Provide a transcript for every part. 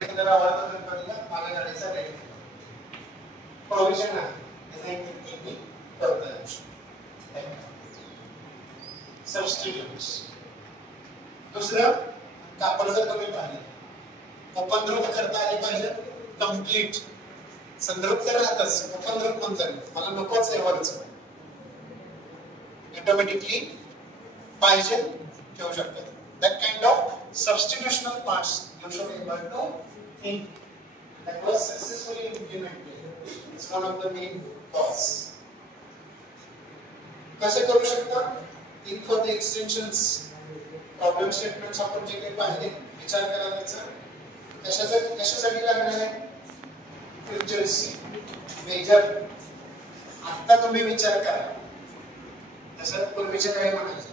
जरा आवडतं गणपतीला मागे गाडीचा रेट प्रोव्हिजन आहे डिझाइन थिंकिंग करता सबस्टिट्यूट्स. दुसरं आपण जर कमी पाहिलं ओपन ग्रुप करता आली पाहिजे कंप्लीट संदर्भ तर राहतच ओपन ग्रुप म्हणतात मला नकोच आहे वरच ऑटोमॅटिकली पाहिजे ठेवू शकतात. that kind of substitutional parts you should be able to think that was successfully implemented. It's one of the main cause. कसे करू शकता think for the extensions problem statements आपण जे काही पाहिले विचार करा त्याचा कशासाठी लागणार आहे फ्युचर्स मेजर. आता तुम्ही विचार करा जसं पूर्वीच्या काही म्हणायचे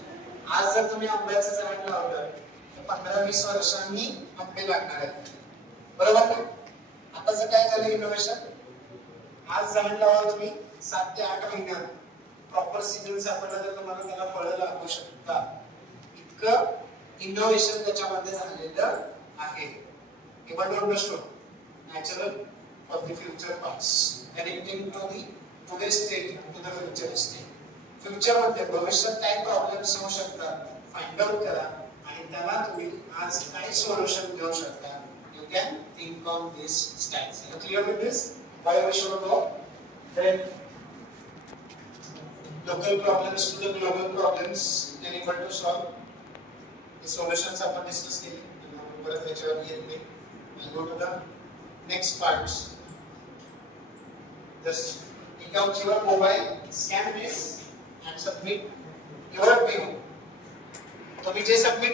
आज जर तुम्ही आंब्याचं झाड लावलं तर 15-20 वर्षांनी आंबे लागणार आहेत बरोबर ना. आता जर काय झालं इनोव्हेशन आज झाड लावा तुम्ही 7 ते 8 महिन्यात प्रॉपर सिग्नल सापडला तर तुम्हाला त्याला फळं लागू शकतात. इतकं इनोव्हेशन त्याच्यामध्ये झालेलं आहे. Able to understand natural of the future parts connecting to the today's state to the future state. Future मध्ये भविष्यात काय प्रॉब्लेम्स होऊ शकतात फाइंड आउट करा आणि त्याला तुम्ही आज काय सोल्युशन देऊ शकता. You can think on this styles. You clear with this why we should know then local problems to the global problems you can able to solve. हे सोल्युशन्स आपण डिस्कस केले आणि परत त्याच्यावर येत नाही. We'll go to the next parts. Just take out your mobile, scan this and submit your PO. तो मुझे सबमिट